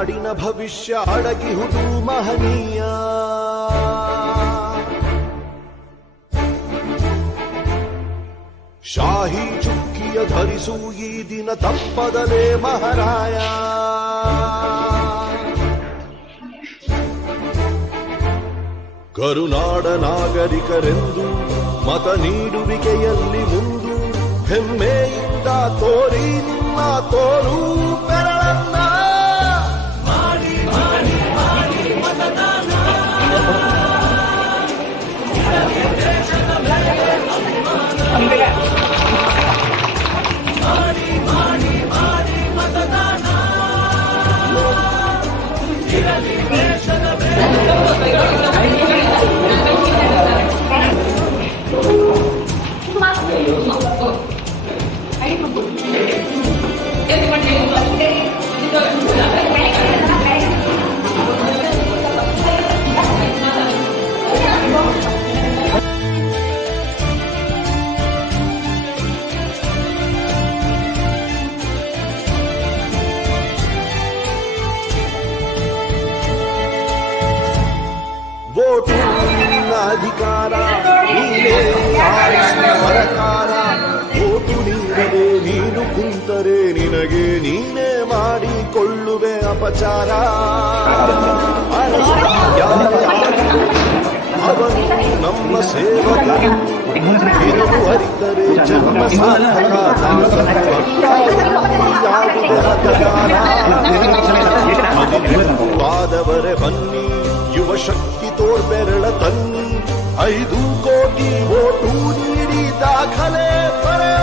ನಾಡಿನ ಭವಿಷ್ಯ ಅಡಗಿಹುದು ಮಹನೀಯ. ಶಾಹಿ ಚುಕ್ಕಿಯ ಧರಿಸು ಈ ದಿನ ತಪ್ಪದಲೇ ಮಹಾರಾಯ. ಕರುನಾಡ ನಾಗರಿಕರೆಂದು ಮತ ನೀಡುವಿಕೆಯಲ್ಲಿ ಮುಂದು ಹೆಮ್ಮೆಯಿಂದ ತೋರಿ ನಿಮ್ಮ ತೋರು ಬೆರಳನ್ನ. ಮಾಡಿ ಮಾಡಿ ಮಾಡಿ ಮತದಾನ, ದೇಶದ ಮೇಲೆ ಅಭಿಮಾನ. ಮಾಡಿ ಮಾಡಿ ಮಾಡಿ ಮತದಾನ, ಇರಲಿ ದೇಶದ ಮೇಲೆ. ವೋಟು ನಿನ್ನ ಅಧಿಕಾರ, ನೀನೇ ಆರಿಸಿದ ಸರ್ಕಾರ. ವೋಟು ನೀಡದೆ ನೀನು ಕುಂತರೆ ನಿನಗೆ ನೀನೇ ಮಾಡಿಕೊಳ್ಳುವೆ ಅಪಚಾರ. ಅವನು ನಮ್ಮ ಸೇವಕರು, ಇದನ್ನು ಅರಿತರೆ ಜನ್ಮ ಸಾರ್ಥಕ. ವಾದವರೆ ಬನ್ನಿ, ಯುವ ಶಕ್ತಿ ತೋರ್ಬೆರಳ ತನ್ನಿ. 5 ಕೋಟಿ ವೋಟು ನೀಡಿ ದಾಖಲೆ ಬರೆ